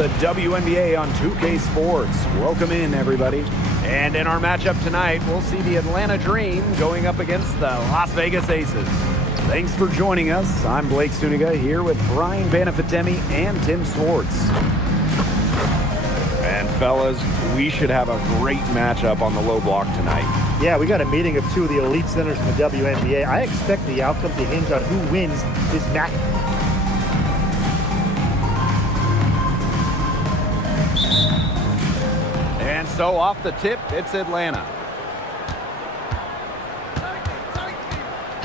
the WNBA on 2K Sports. Welcome in, everybody. And in our matchup tonight, we'll see the Atlanta Dream going up against the Las Vegas Aces. Thanks for joining us. I'm Blake Suniga here with Brian Banafitemi and Tim Swartz. And fellas, we should have a great matchup on the low block tonight. Yeah, we got a meeting of two of the elite centers in the WNBA. I expect the outcome to hinge on who wins this match. And so off the tip, it's Atlanta.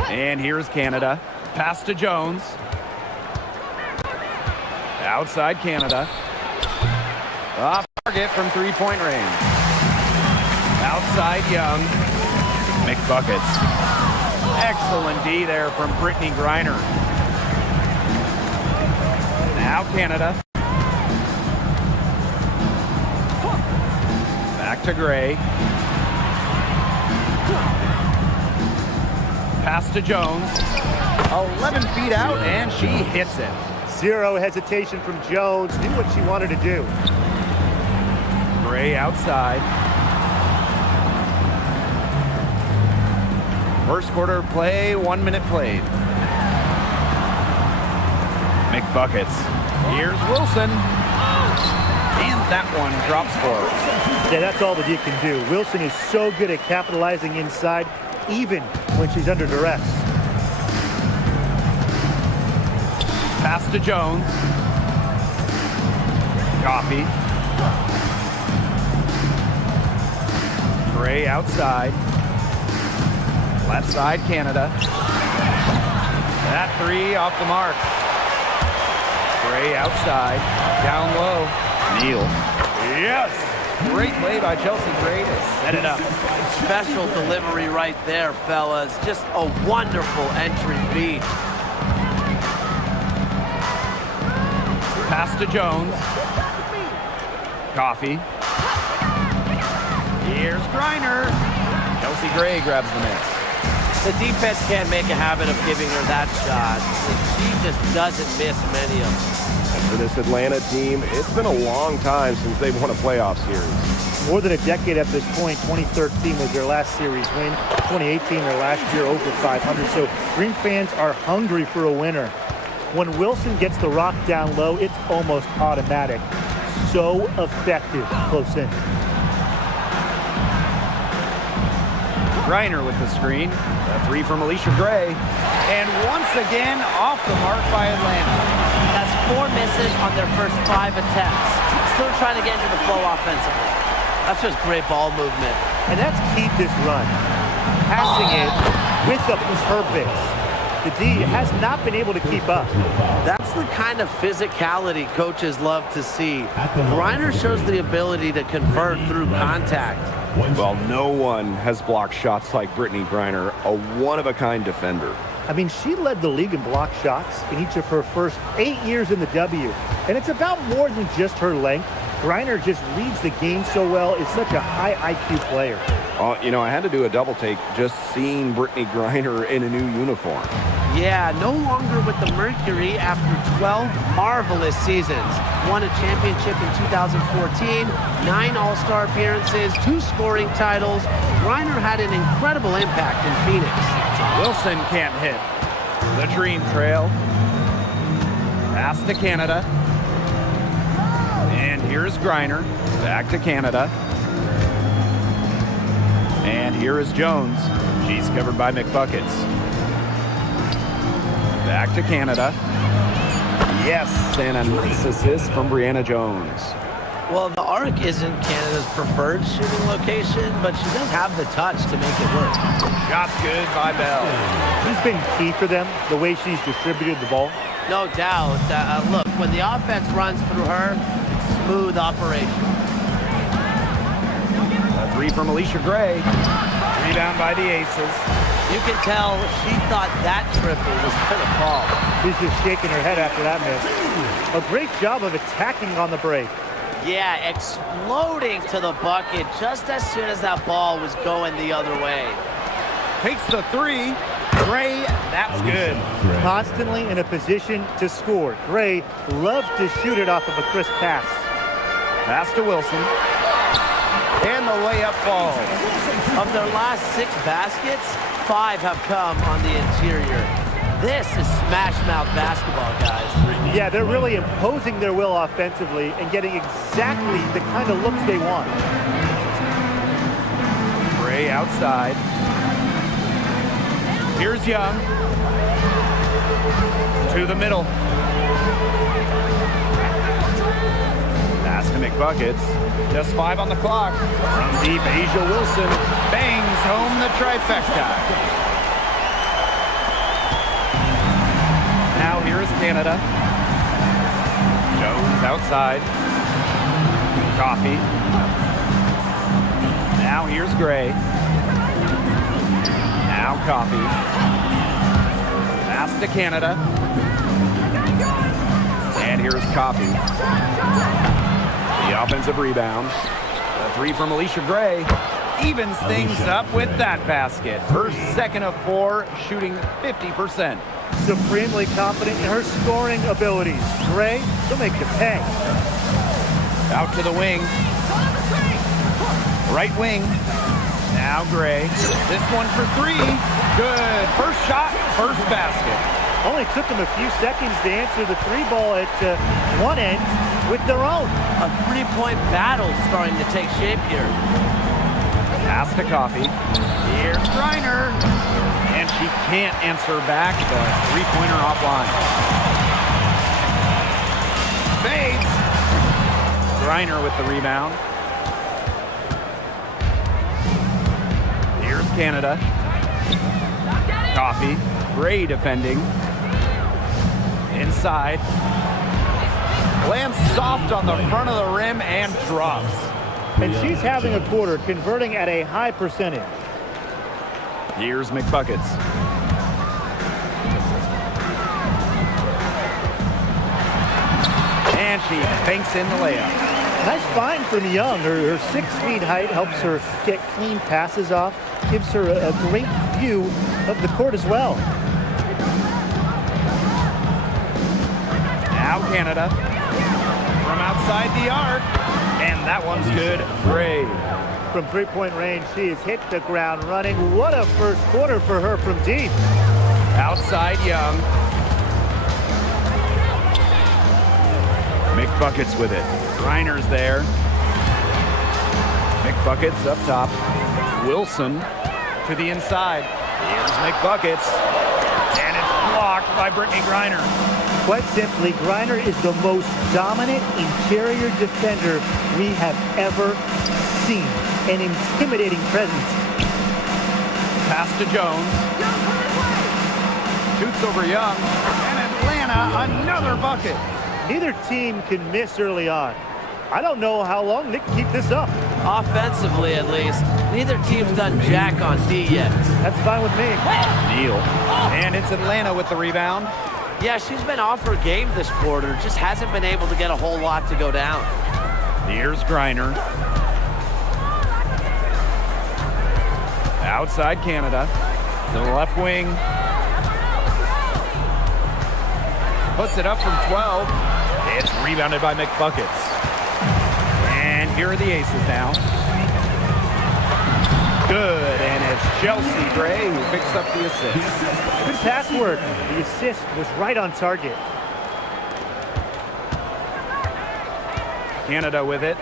And here's Canada. Pass to Jones. Outside Canada. Off target from three-point range. Outside Young. McBuckets. Excellent D there from Brittany Griner. Now Canada. Back to Gray. Pass to Jones. 11 feet out, and she hits it. Zero hesitation from Jones. Knew what she wanted to do. Gray outside. First quarter play, 1 minute played. McBuckets. Here's Wilson. And that one drops for her. Yeah, that's all that you can do. Wilson is so good at capitalizing inside, even when she's under duress. Pass to Jones. Coffee. Gray outside. Left side, Canada. That three off the mark. Gray outside. Down low. Neal. Yes! Great play by Chelsea Gray to set it up. Special delivery right there, fellas. Just a wonderful entry feed. Pass to Jones. Coffee. Here's Griner. Chelsea Gray grabs the miss. The defense can't make a habit of giving her that shot. She just doesn't miss many of them. And for this Atlanta team, it's been a long time since they've won a playoff series. More than a decade at this point. 2013 was their last series win. 2018, their last year over 500. So Green fans are hungry for a winner. When Wilson gets the rock down low, it's almost automatic. So effective close in. Griner with the screen. A three from Alicia Gray. And once again, off the mark by Atlanta. That's 4 misses on their first 5 attempts. Still trying to get into the flow offensively. That's just great ball movement. And that's key this run. Passing it with a purpose. The D has not been able to keep up. That's the kind of physicality coaches love to see. Griner shows the ability to convert through contact. Well, no one has blocked shots like Brittany Griner, a one-of-a-kind defender. I mean, she led the league in block shots in each of her first 8 years in the W. And it's about more than just her length. Griner just reads the game so well. Is such a high IQ player. You know, I had to do a double take just seeing Brittany Griner in a new uniform. Yeah, no longer with the Mercury after 12 marvelous seasons. Won a championship in 2014, 9 All-Star appearances, 2 scoring titles. Griner had an incredible impact in Phoenix. Wilson can't hit. The Dream trail. Pass to Canada. And here's Griner. Back to Canada. And here is Jones. She's covered by McBuckets. Back to Canada. Yes, and a nice assist from Brianna Jones. Well, the arc isn't Canada's preferred shooting location, but she does have the touch to make it work. Shot's good by Bell. She's been key for them, the way she's distributed the ball. No doubt. Look, when the offense runs through her, it's a smooth operation. A three from Alicia Gray. Rebound by the Aces. You can tell she thought that triple was going to fall. She's just shaking her head after that miss. A great job of attacking on the break. Yeah, exploding to the bucket just as soon as that ball was going the other way. Takes the three. Gray, that's good. Constantly in a position to score. Gray loves to shoot it off of a crisp pass. Pass to Wilson. And the layup falls. Of their last 6 baskets, 5 have come on the interior. This is smash mouth basketball, guys. Yeah, they're really imposing their will offensively and getting exactly the kind of looks they want. Gray outside. Here's Young. To the middle. Pass to McBuckets. Just 5 on the clock. From deep, Asia Wilson bangs home the trifecta. Now here is Canada. Jones outside. Coffee. Now here's Gray. Now Coffee. Pass to Canada. And here's Coffee. The offensive rebound. The 3 from Alicia Gray evens things up with that basket. Her second of 4, shooting 50%. Supremely confident in her scoring abilities. Gray, she'll make you pay. Out to the wing. Right wing. Now Gray. This one for 3. Good. First shot, first basket. Only took them a few seconds to answer the 3 ball at one end with their own. A 3-point battle starting to take shape here. Pass to Coffee. Here's Griner. And she can't answer back the 3-pointer offline. Fades. Griner with the rebound. Here's Canada. Coffee. Gray defending. Inside. Lands soft on the front of the rim and drops. And she's having a quarter, converting at a high percentage. Here's McBuckets. And she banks in the layup. Nice find from Young. Her 6 feet height helps her get clean passes off, gives her a great view of the court as well. Now Canada from outside the arc, and that one's good. Gray. From 3-point range, she has hit the ground running. What a first quarter for her from deep. Outside Young. McBuckets with it. Griner's there. McBuckets up top. Wilson to the inside. Here's McBuckets. And it's blocked by Brittany Griner. Quite simply, Griner is the most dominant interior defender we have ever seen. An intimidating presence. Pass to Jones. Shoots over Young. And Atlanta, another bucket. Neither team can miss early on. I don't know how long they can keep this up. Offensively, at least. Neither team's done jack on D yet. That's fine with me. Neal. And it's Atlanta with the rebound. Yeah, she's been off her game this quarter. Just hasn't been able to get a whole lot to go down. Here's Griner. Outside Canada. To the left wing. Puts it up from 12. It's rebounded by McBuckets. And here are the aces now. Good, and it's Chelsea Gray who picks up the assist. Good pass work. The assist was right on target. Canada with it.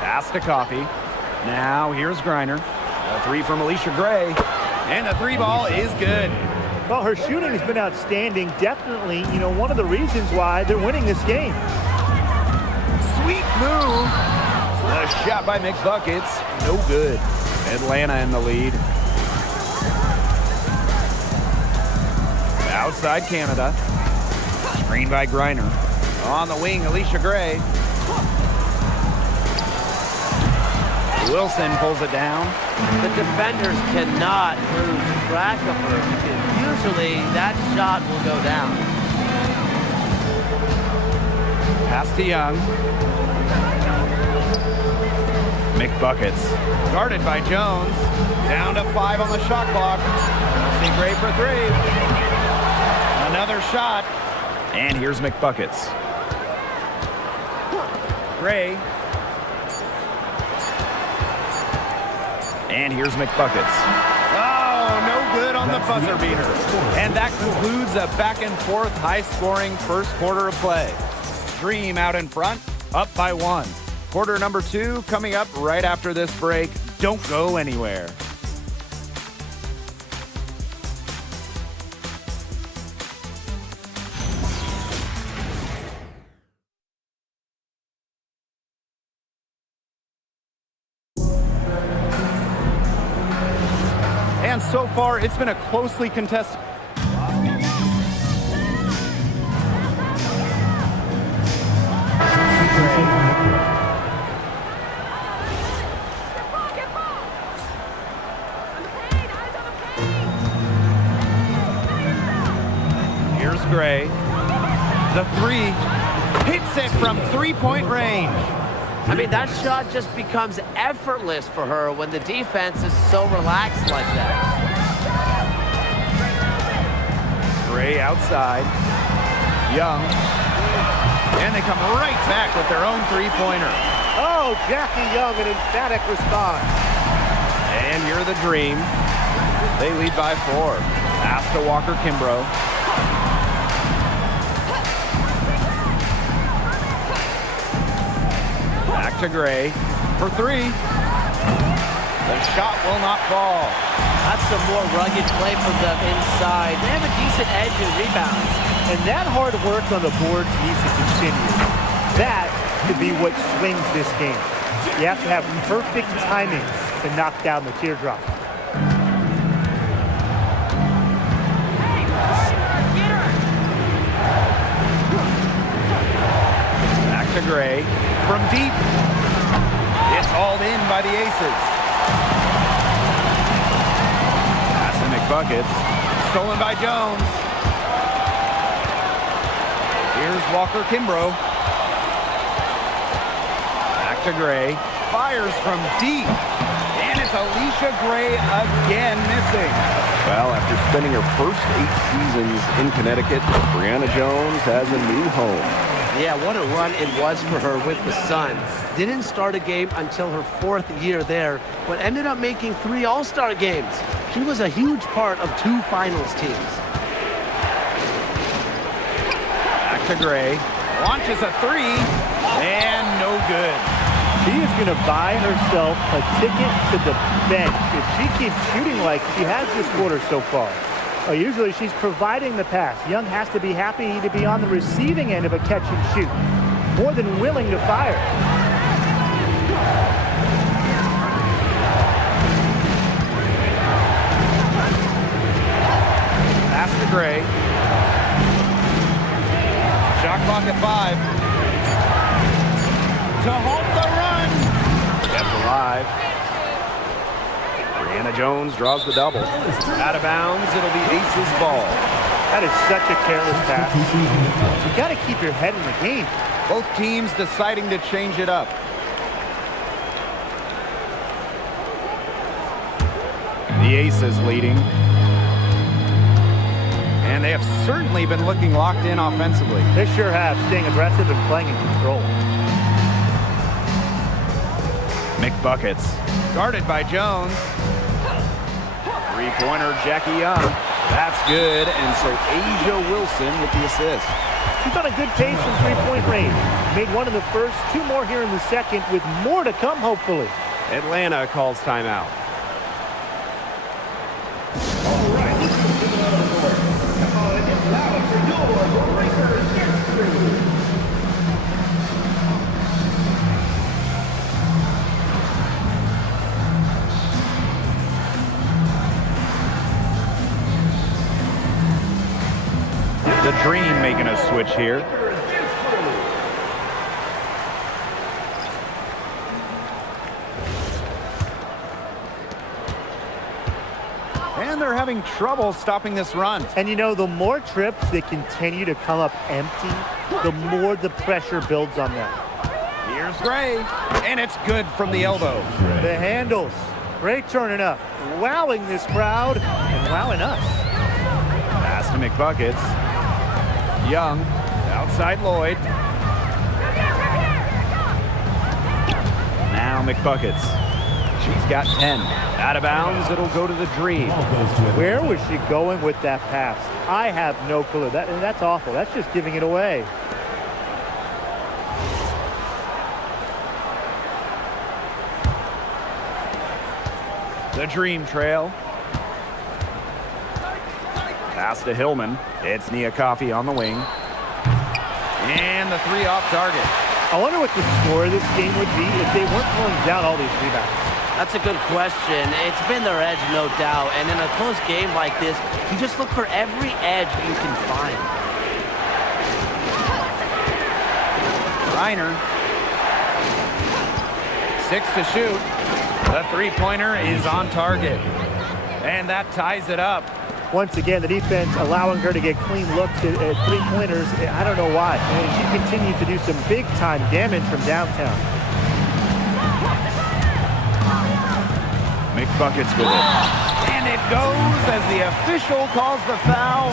Pass to Coffee. Now here's Griner. A 3 from Alicia Gray. And the 3 ball is good. Well, her shooting has been outstanding. Definitely, one of the reasons why they're winning this game. Sweet move. The shot by McBuckets. No good. Atlanta in the lead. Outside Canada. Screen by Griner. On the wing, Alicia Gray. Wilson pulls it down. The defenders cannot lose track of her because usually that shot will go down. Pass to Young. McBuckets. Guarded by Jones. Down to 5 on the shot clock. See Gray for 3. Another shot. And here's McBuckets. Gray. And here's McBuckets. Oh, no good on the buzzer beater. And that concludes a back-and-forth, high-scoring first quarter of play. Dream out in front, up by 1. Quarter number 2 coming up right after this break. Don't go anywhere. And so far, it's been a closely contested. Here's Gray. The 3 hits it from 3-point range. I mean, that shot just becomes effortless for her when the defense is so relaxed like that. Gray outside. Young. And they come right back with their own 3-pointer. Oh, Jackie Young, an emphatic response. And you're the Dream. They lead by 4. Pass to Walker Kimbrough. Back to Gray for 3. The shot will not fall. That's some more rugged play from them inside. They have a decent edge in rebounds. And that hard work on the boards needs to continue. That could be what swings this game. You have to have perfect timing to knock down the teardrop. Back to Gray from deep. It's hauled in by the Aces. Pass to McBuckets. Stolen by Jones. Here's Walker Kimbrough. Back to Gray. Fires from deep. And it's Alicia Gray again missing. Well, after spending her first 8 seasons in Connecticut, Brianna Jones has a new home. Yeah, what a run it was for her with the Suns. Didn't start a game until her 4th year there, but ended up making 3 All-Star games. She was a huge part of 2 finals teams. Back to Gray. Launches a 3. And no good. She is going to buy herself a ticket to the bench if she keeps shooting like she has this quarter so far. Usually she's providing the pass. Young has to be happy to be on the receiving end of a catch and shoot. More than willing to fire. Pass to Gray. Shot clock at 5. To halt the run. Kept alive. Brianna Jones draws the double. Out of bounds, it'll be Aces ball. That is such a careless pass. You got to keep your head in the game. Both teams deciding to change it up. The Aces leading. And they have certainly been looking locked in offensively. They sure have, staying aggressive and playing in control. McBuckets, guarded by Jones. 3-pointer, Jackie Young. That's good, and so Asia Wilson with the assist. She's on a good pace from 3-point range. Made 1 in the first, 2 more here in the second, with more to come, hopefully. Atlanta calls timeout. All right, come on, it gets louder for your Breakers Dance Crew. The Dream making a switch here. And they're having trouble stopping this run. And you know, the more trips they continue to come up empty, the more the pressure builds on them. Here's Gray, and it's good from the elbow. The handles, Gray turning up, wowing this crowd and wowing us. Pass to McBuckets. Young Outside Lloyd. Now McBuckets. She's got 10. Out of bounds, it'll go to the Dream. Where was she going with that pass? I have no clue. That's awful. That's just giving it away. The Dream trail. Pass to Hillman. It's Nia Coffey on the wing. And the 3 off target. I wonder what the score of this game would be if they weren't pulling down all these rebounds. That's a good question. It's been their edge, no doubt. And in a close game like this, you just look for every edge you can find. Reiner. 6 to shoot. The three-pointer is on target. And that ties it up. Once again, the defense allowing her to get clean looks at three-pointers. I don't know why. And she continued to do some big-time damage from downtown. McBuckets with it. And it goes as the official calls the foul.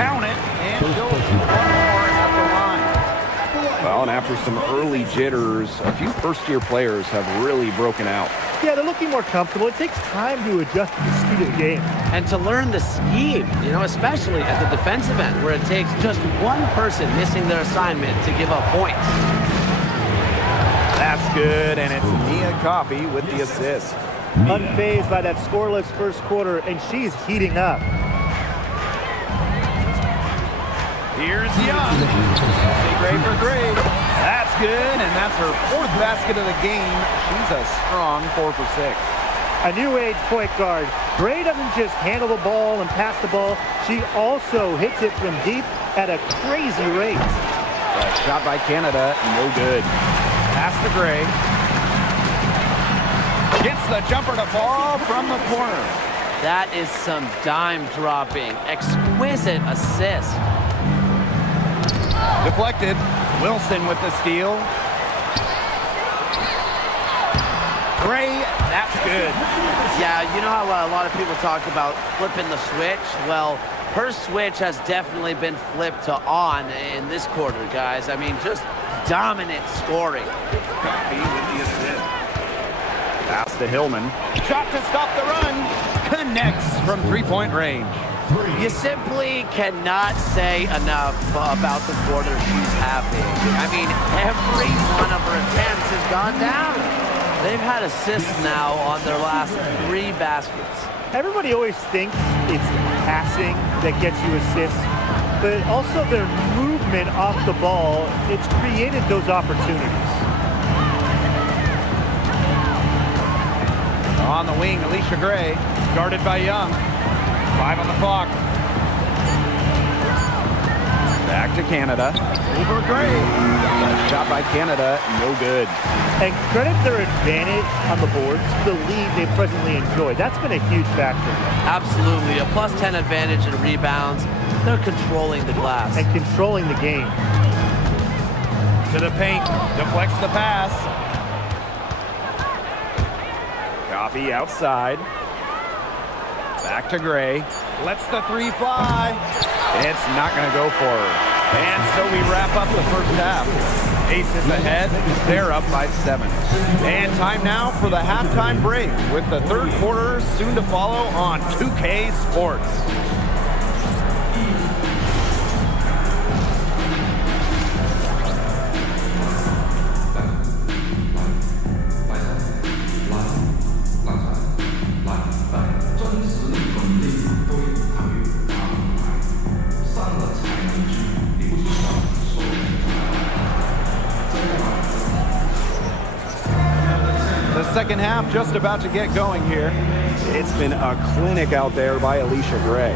Count it. And goes one more at the line. Well, and after some early jitters, a few first-year players have really broken out. Yeah, they're looking more comfortable. It takes time to adjust to the speed of the game. And to learn the scheme, especially at the defensive end, where it takes just one person missing their assignment to give up points. That's good, and it's Nia Coffey with the assist. Unfazed by that scoreless first quarter, and she's heating up. Here's Young. Gray for Gray. That's good, and that's her 4th basket of the game. She's a strong 4 for 6. A new age point guard. Gray doesn't just handle the ball and pass the ball. She also hits it from deep at a crazy rate. Shot by Canada, no good. Pass to Gray. Gets the jumper to fall from the corner. That is some dime dropping. Exquisite assist. Deflected. Wilson with the steal. Gray, that's good. Yeah, you know how a lot of people talk about flipping the switch? Well, her switch has definitely been flipped to on in this quarter, guys. I mean, just dominant scoring. Coffey with the assist. Pass to Hillman. Shot to stop the run. Connects from three-point range. You simply cannot say enough about the quarter she's having. I mean, every one of her attempts has gone down. They've had assists now on their last 3 baskets. Everybody always thinks it's passing that gets you assists, but also their movement off the ball, it's created those opportunities. On the wing, Alicia Gray, guarded by Young. 5 on the clock. Back to Canada. Over Gray. Shot by Canada, no good. And credit their advantage on the boards, the lead they presently enjoy. That's been a huge factor. Absolutely. A +10 advantage in rebounds. They're controlling the glass. And controlling the game. To the paint. Deflects the pass. Coffey outside. Back to Gray. Lets the 3 fly. It's not going to go for her. And so we wrap up the first half. Aces ahead. They're up by 7. And time now for the halftime break with the third quarter soon to follow on 2K Sports. Second half just about to get going here. It's been a clinic out there by Alicia Gray.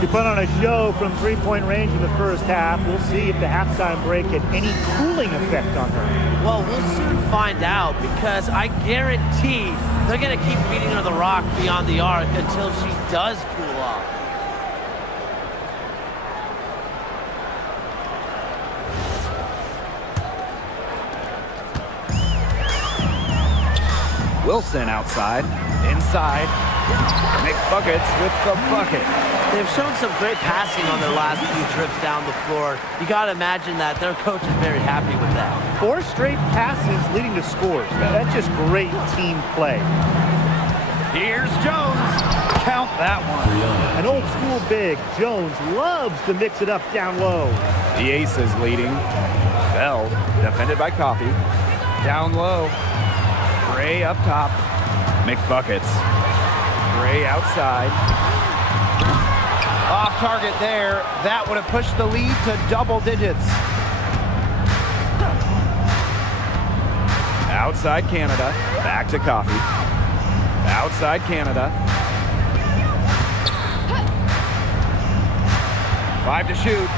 She put on a show from three-point range in the first half. We'll see if the halftime break had any cooling effect on her. Well, we'll soon find out because I guarantee they're going to keep feeding her the rock beyond the arc until she does cool off. Wilson outside, inside. McBuckets with the bucket. They've shown some great passing on their last few trips down the floor. You got to imagine that their coach is very happy with that. 4 straight passes leading to scores. That's just great team play. Here's Jones. Count that one. An old school big. Jones loves to mix it up down low. The Aces leading. Bell defended by Coffee. Down low. Gray up top. McBuckets. Gray outside. Off target there. That would have pushed the lead to double digits. Outside Canada. Back to Coffee. Outside Canada. 5 to shoot.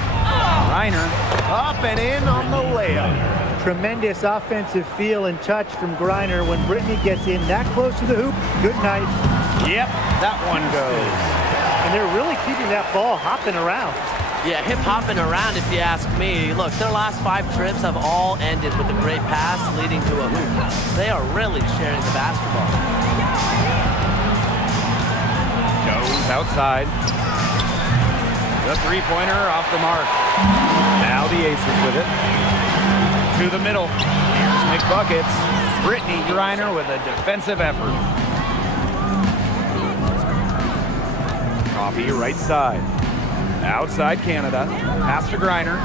Reiner up and in on the layup. Tremendous offensive feel and touch from Griner when Brittany gets in that close to the hoop. Good night. Yep, that one goes. And they're really keeping that ball hopping around. Yeah, hip hopping around if you ask me. Look, their last 5 trips have all ended with a great pass leading to a hoop. They are really sharing the basketball. Goes outside. The three-pointer off the mark. Now the Aces with it. To the middle. Here's McBuckets. Brittany Griner with a defensive effort. Coffee right side. Outside Canada. Pass to Griner.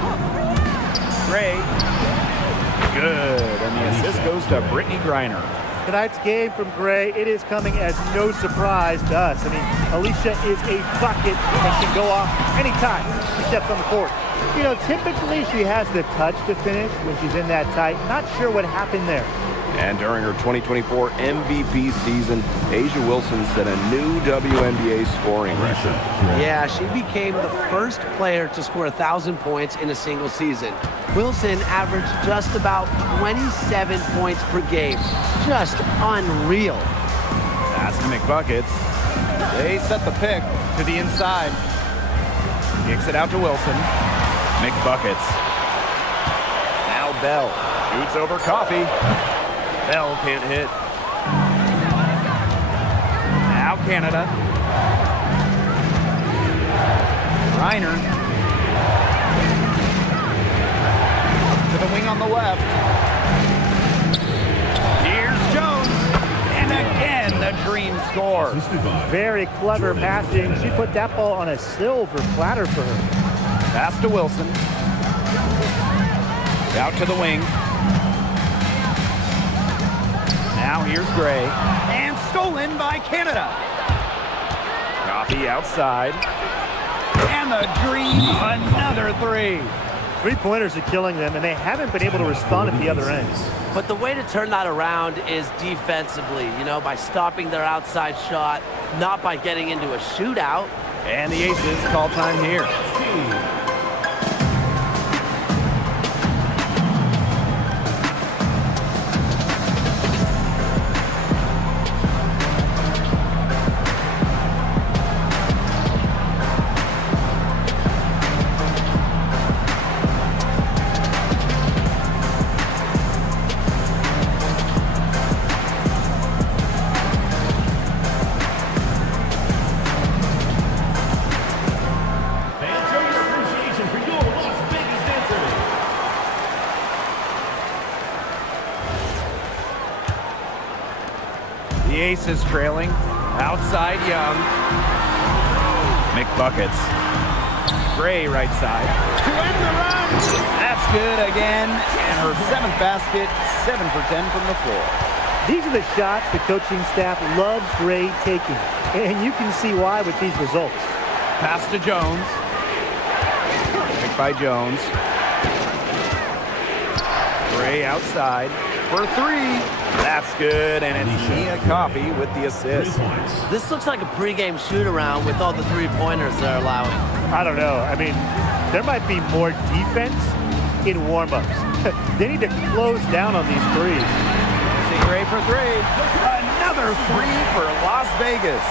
Gray. Good. And the assist goes to Brittany Griner. Tonight's game from Gray, it is coming as no surprise to us. I mean, Alicia is a bucket and can go off anytime she steps on the court. You know, typically she has the touch to finish when she's in that tight. Not sure what happened there. And during her 2024 MVP season, A'ja Wilson set a new WNBA scoring record. Yeah, she became the first player to score 1,000 points in a single season. Wilson averaged just about 27 points per game. Just unreal. Pass to McBuckets. They set the pick to the inside. Kicks it out to Wilson. McBuckets. Now Bell shoots over Coffee. Bell can't hit. Now Canada. Reiner. To the wing on the left. Here's Jones. And again, the dream score. Very clever passing. She put that ball on a silver platter for her. Pass to Wilson. Out to the wing. Now here's Gray. And stolen by Canada. Coffee outside. And the dream, another 3. Three-pointers are killing them, and they haven't been able to respond at the other end. But the way to turn that around is defensively, you know, by stopping their outside shot, not by getting into a shootout. And the Aces call time here. The Aces trailing. Outside Young. McBuckets. Gray right side. To end the run. That's good again. And her 7th basket. 7 for 10 from the floor. These are the shots the coaching staff loves Gray taking. And you can see why with these results. Pass to Jones. Picked by Jones. Gray outside for 3. That's good, and it's Nia Coffee with the assist. This looks like a pregame shoot-around with all the three-pointers they're allowing. I don't know. I mean, there might be more defense in warm-ups. They need to close down on these threes. See Gray for 3. Another 3 for Las Vegas.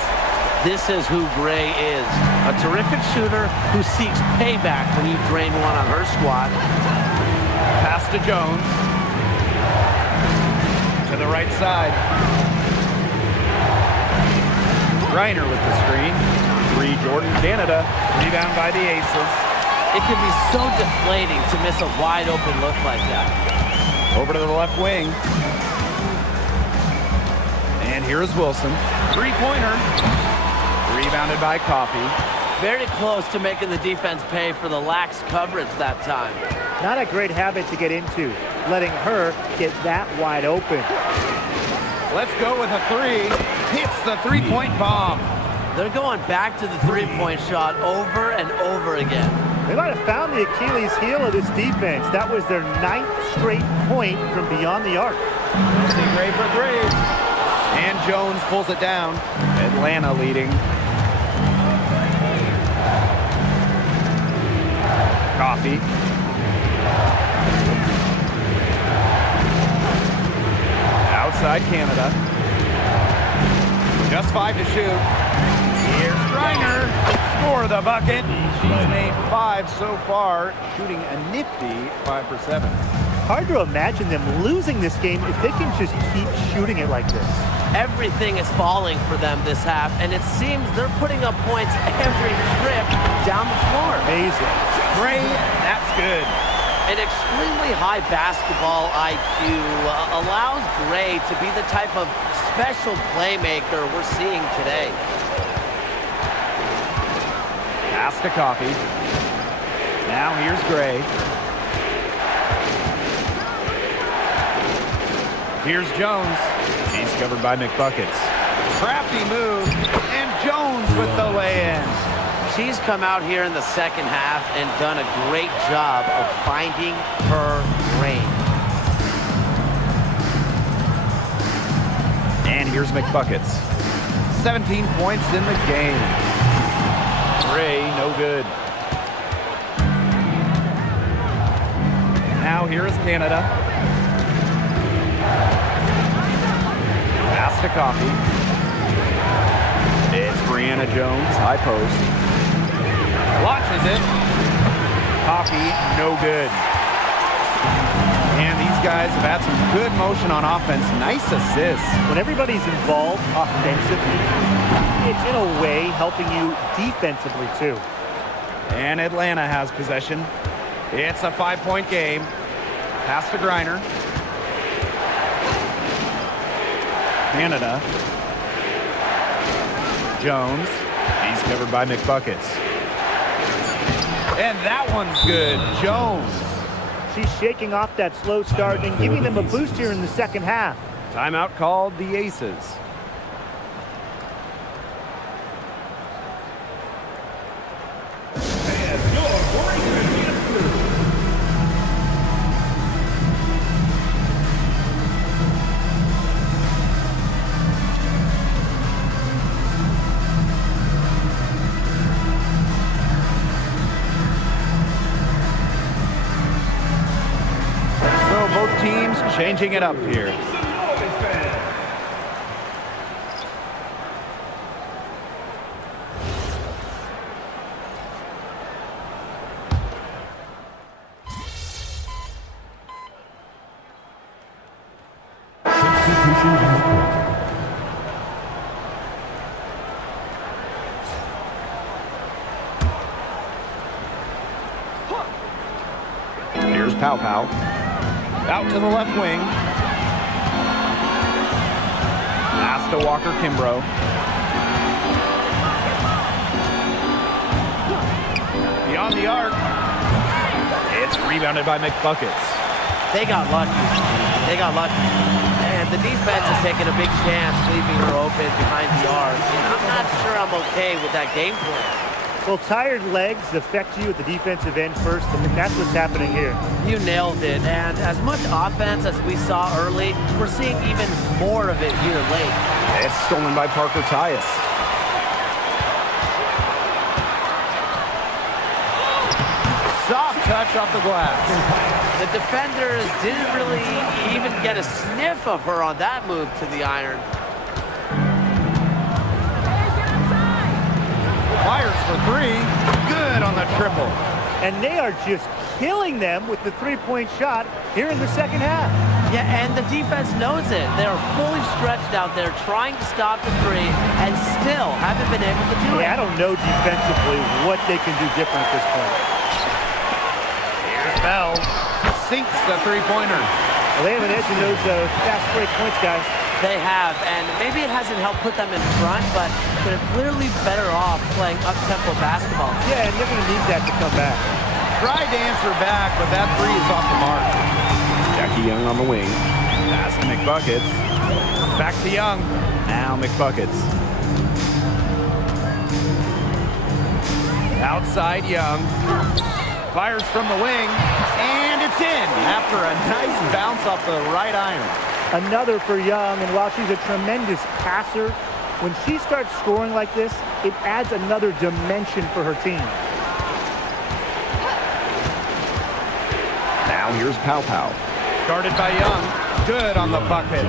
This is who Gray is. A terrific shooter who seeks payback when you drain one on her squad. Pass to Jones. To the right side. Reiner with the screen. three, Jordan Canada. Rebound by the Aces. It can be so deflating to miss a wide open look like that. Over to the left wing. And here's Wilson. Three-pointer. Rebounded by Coffey. Very close to making the defense pay for the lax coverage that time. Not a great habit to get into, letting her get that wide open. Let's go with a three. Hits the three-point bomb. They're going back to the three-point shot over and over again. They might have found the Achilles heel of this defense. That was their 9th straight point from beyond the arc. See Gray for three. And Jones pulls it down. Atlanta leading. Coffey. Outside Canada. Just 5 to shoot. Here's Griner. Score the bucket. She's made 5 so far, shooting a nifty 5 for 7. Hard to imagine them losing this game if they can just keep shooting it like this. Everything is falling for them this half, and it seems they're putting up points every trip down the floor. Amazing. Gray, that's good. An extremely high basketball IQ allows Gray to be the type of special playmaker we're seeing today. Pass to Coffey. Now here's Gray. Here's Jones. He's covered by McBuckets. Crafty move, and Jones with the lay-in. She's come out here in the second half and done a great job of finding her range. And here's McBuckets. 17 points in the game. Gray, no good. Now here's Canada. Pass to Coffey. It's Brianna Jones, high post. Launches it. Coffey, no good. And these guys have had some good motion on offense. Nice assists. When everybody's involved offensively, it's in a way helping you defensively too. And Atlanta has possession. It's a 5-point game. Pass to Griner. Canada. Jones. He's covered by McBuckets. And that one's good. Jones. She's shaking off that slow start and giving them a boost here in the second half. Timeout called the Aces. And your breaker answer. So both teams changing it up here. Here's Pow Pow. Out to the left wing. Pass to Walker Kimbrough. Beyond the arc. It's rebounded by McBuckets. They got lucky. They got lucky. And the defense is taking a big chance leaving her open behind the arc. And I'm not sure I'm okay with that game plan. Well, tired legs affect you at the defensive end first, and that's what's happening here. You nailed it. And as much offense as we saw early, we're seeing even more of it here late. It's stolen by Parker Tyus. Soft touch off the glass. The defenders didn't really even get a sniff of her on that move to the iron. Fires for three. Good on the triple. And they are just killing them with the three-point shot here in the second half. Yeah, and the defense knows it. They're fully stretched out there trying to stop the three and still haven't been able to do it. Yeah, I don't know defensively what they can do different at this point. Here's Bell. Sinks the three-pointer. Well, they have an edge in those fast break points, guys. They have, and maybe it hasn't helped put them in front, but they're clearly better off playing up-tempo basketball. Yeah, and they're going to need that to come back. Tried to answer back, but that three is off the mark. Jackie Young on the wing. Pass to McBuckets. Back to Young. Now McBuckets. Outside Young. Fires from the wing. And it's in after a nice bounce off the right iron. Another for Young, and while she's a tremendous passer, when she starts scoring like this, it adds another dimension for her team. Now here's Pow Pow. Guarded by Young. Good on the bucket.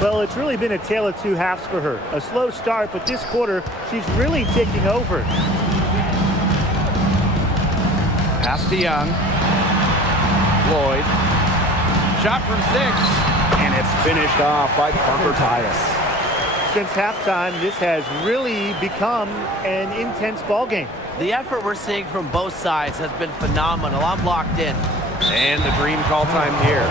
Well, it's really been a tale of two halves for her. A slow start, but this quarter, she's really taking over. Pass to Young. Lloyd. Shot from 6. And it's finished off by Parker Tyus. Since halftime, this has really become an intense ball game. The effort we're seeing from both sides has been phenomenal. I'm locked in. And the dream call time here.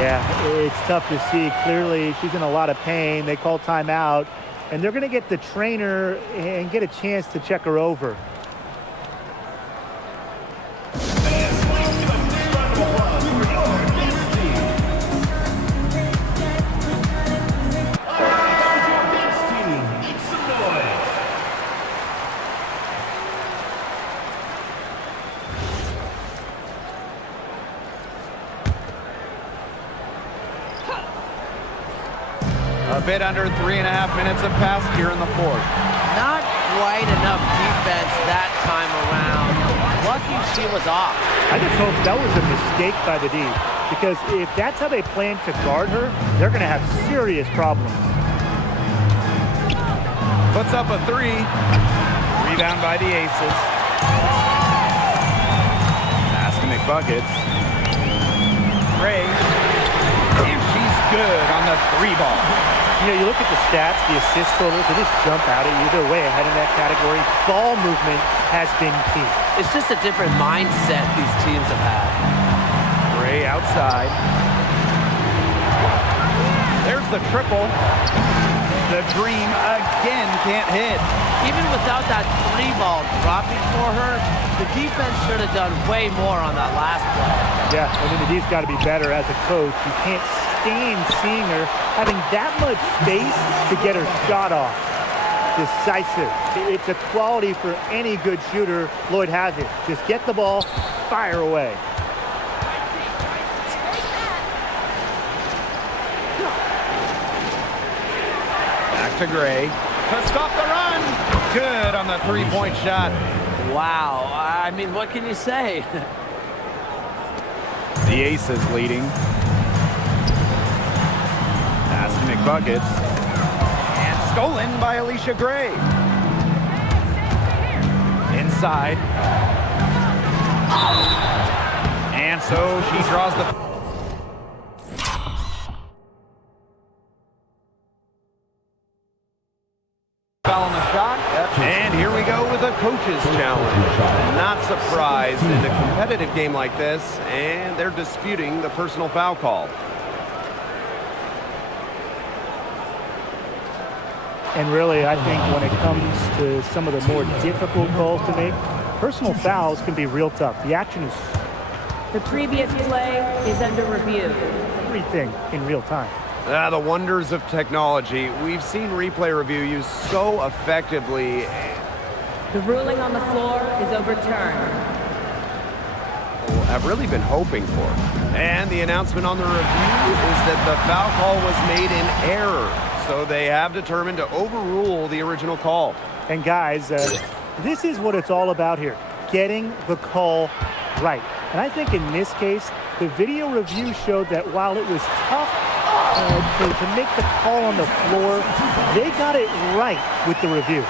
Yeah, it's tough to see. Clearly, she's in a lot of pain. They call timeout, and they're going to get the trainer and get a chance to check her over. A bit under 3.5 minutes have passed here in the fourth. Not quite enough defense that time around. Lucky she was off. I just hope that was a mistake by the D, because if that's how they plan to guard her, they're going to have serious problems. Puts up a 3. Rebound by the Aces. Pass to McBuckets. Ray. And she's good on the 3 ball. You know, you look at the stats, the assist totals, they just jump out at you. They're way ahead in that category. Ball movement has been key. It's just a different mindset these teams have had. Ray outside. There's the triple. The dream again can't hit. Even without that 3 ball dropping for her, the defense should have done way more on that last play. Yeah, I mean, the D's got to be better as a coach. You can't stand seeing her having that much space to get her shot off. Decisive. It's a quality for any good shooter. Lloyd has it. Just get the ball, fire away. Back to Gray. To stop the run. Good on the 3-point shot. Wow. I mean, what can you say? The Aces leading. Pass to McBuckets. And stolen by Alicia Gray. Inside. And so she draws the... foul on the shot. And here we go with a coach's challenge. Not surprised in a competitive game like this, and they're disputing the personal foul call. And really, I think when it comes to some of the more difficult calls to make, personal fouls can be real tough. The action is The previous play is under review. everything in real time. The wonders of technology. We've seen replay review used so effectively. The ruling on the floor is overturned. I've really been hoping for. And the announcement on the review is that the foul call was made in error. So they have determined to overrule the original call. And guys, this is what it's all about here, getting the call right. And I think in this case, the video review showed that while it was tough to make the call on the floor, they got it right with the review.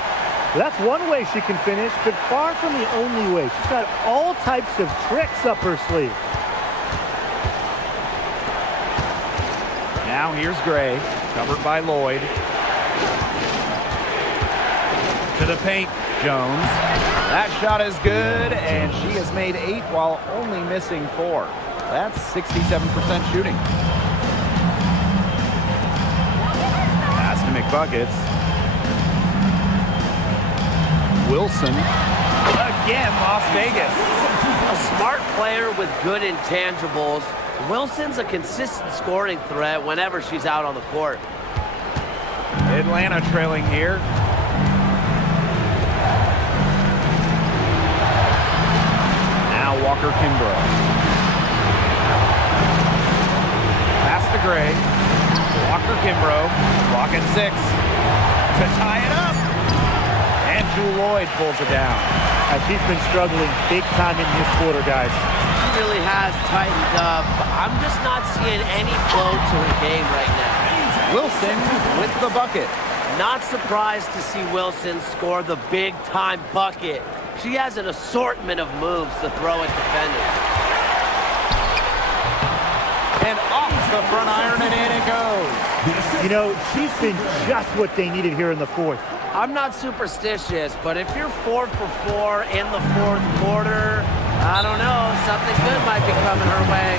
Well, that's one way she can finish, but far from the only way. She's got all types of tricks up her sleeve. Now here's Gray, covered by Lloyd. To the paint, Jones. That shot is good, and she has made 8 while only missing 4. That's 67% shooting. Pass to McBuckets. Wilson. Again, Las Vegas. A smart player with good intangibles. Wilson's a consistent scoring threat whenever she's out on the court. Atlanta trailing here. Now Walker Kimbrough. Pass to Gray. Walker Kimbrough. Clock at 6. To tie it up. And Jewel Lloyd pulls it down. She's been struggling big time in this quarter, guys. She really has tightened up. I'm just not seeing any flow to her game right now. Wilson with the bucket. Not surprised to see Wilson score the big-time bucket. She has an assortment of moves to throw at defenders. And off the front iron, and in it goes. You know, she's been just what they needed here in the fourth. I'm not superstitious, but if you're 4 for 4 in the fourth quarter, I don't know, something good might be coming her way.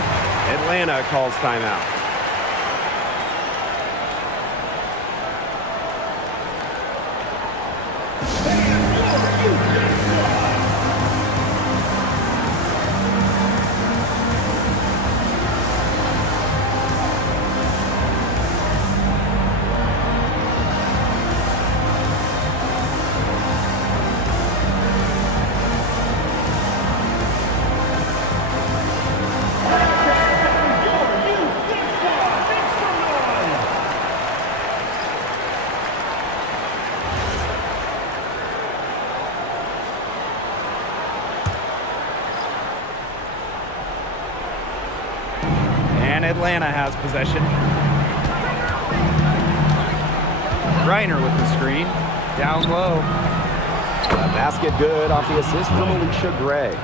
Atlanta calls timeout. And Atlanta has possession. Reiner with the screen. Down low. A basket good off the assist from Alicia Gray.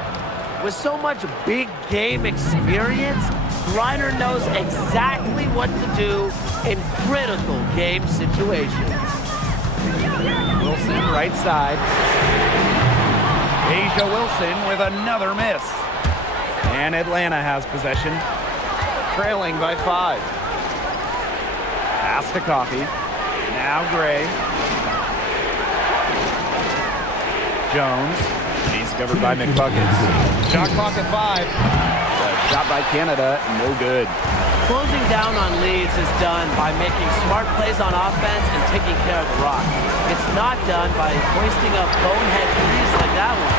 With so much big game experience, Reiner knows exactly what to do in critical game situations. Wilson right side. Asia Wilson with another miss. And Atlanta has possession. Trailing by 5. Pass to Coffey. Now Gray. Jones. She's covered by McBuckets. Shot clock at 5. The shot by Canada, no good. Closing down on leads is done by making smart plays on offense and taking care of the rock. It's not done by hoisting up bonehead threes like that one.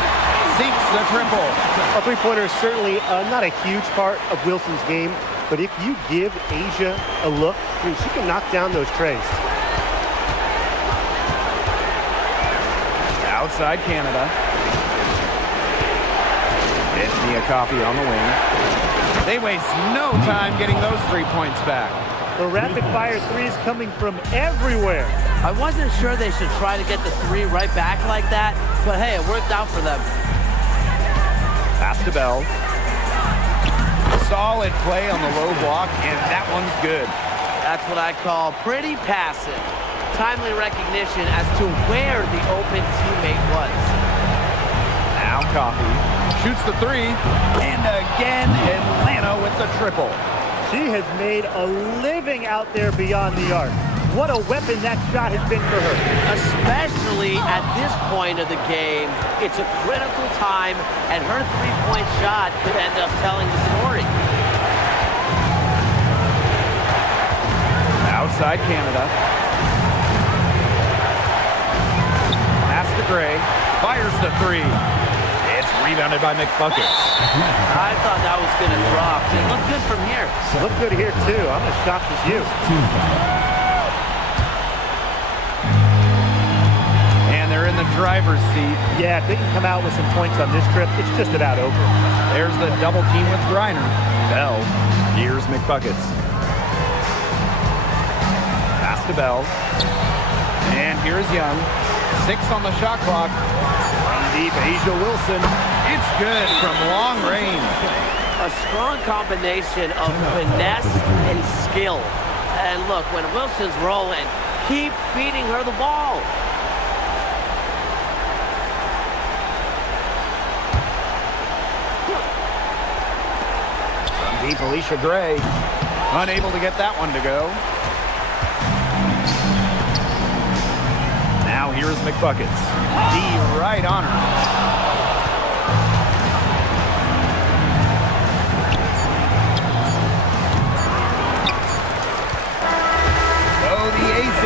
Seeks the triple. A three-pointer is certainly not a huge part of Wilson's game, but if you give Asia a look, I mean, she can knock down those trays. Outside Canada. It's Nia Coffey on the wing. They waste no time getting those 3 points back. The rapid-fire threes coming from everywhere. I wasn't sure they should try to get the 3 right back like that, but hey, it worked out for them. Pass to Bell. Solid play on the low block, and that one's good. That's what I call pretty passive. Timely recognition as to where the open teammate was. Now Coffey shoots the 3, and again Atlanta with the triple. She has made a living out there beyond the arc. What a weapon that shot has been for her. Especially at this point of the game, it's a critical time, and her three-point shot could end up telling the story. Outside Canada. Pass to Gray. Fires the 3. It's rebounded by McBuckets. I thought that was going to drop. It looked good from here. Looked good here, too. I'm as shocked as you. And they're in the driver's seat. Yeah, if they can come out with some points on this trip, it's just about over. There's the double team with Reiner. Bell. Here's McBuckets. Pass to Bell. And here's Young. 6 on the shot clock. From deep, Asia Wilson. It's good from long range. A strong combination of finesse and skill. And look, when Wilson's rolling, keep feeding her the ball. From deep, Alicia Gray. Unable to get that one to go. Now here's McBuckets. D right on her.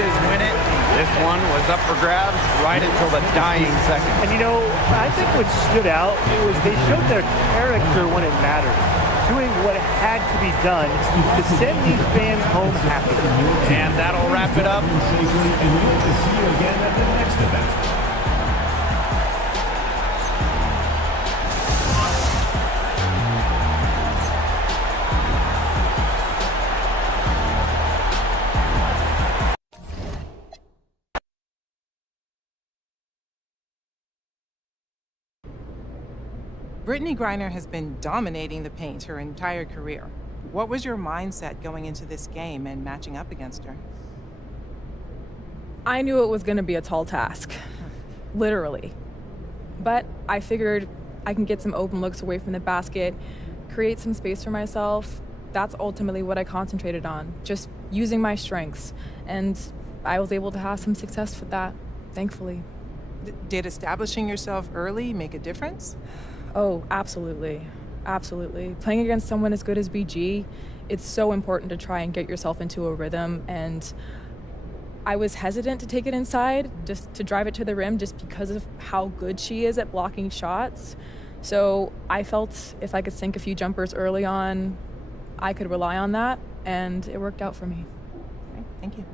Win it. This one was up for grabs right until the dying second. And you know, I think what stood out was they showed their character when it mattered, doing what had to be done to send these fans home happy. And that'll wrap it up. And we hope to see you again at the next event. Brittany Griner has been dominating the paint her entire career. What was your mindset going into this game and matching up against her? I knew it was going to be a tall task, literally. But I figured I can get some open looks away from the basket, create some space for myself. That's ultimately what I concentrated on, just using my strengths. And I was able to have some success with that, thankfully. Did establishing yourself early make a difference? Oh, absolutely. Absolutely. Playing against someone as good as BG, it's so important to try and get yourself into a rhythm. And I was hesitant to take it inside, just to drive it to the rim, just because of how good she is at blocking shots. So I felt if I could sink a few jumpers early on, I could rely on that, and it worked out for me. Okay, thank you.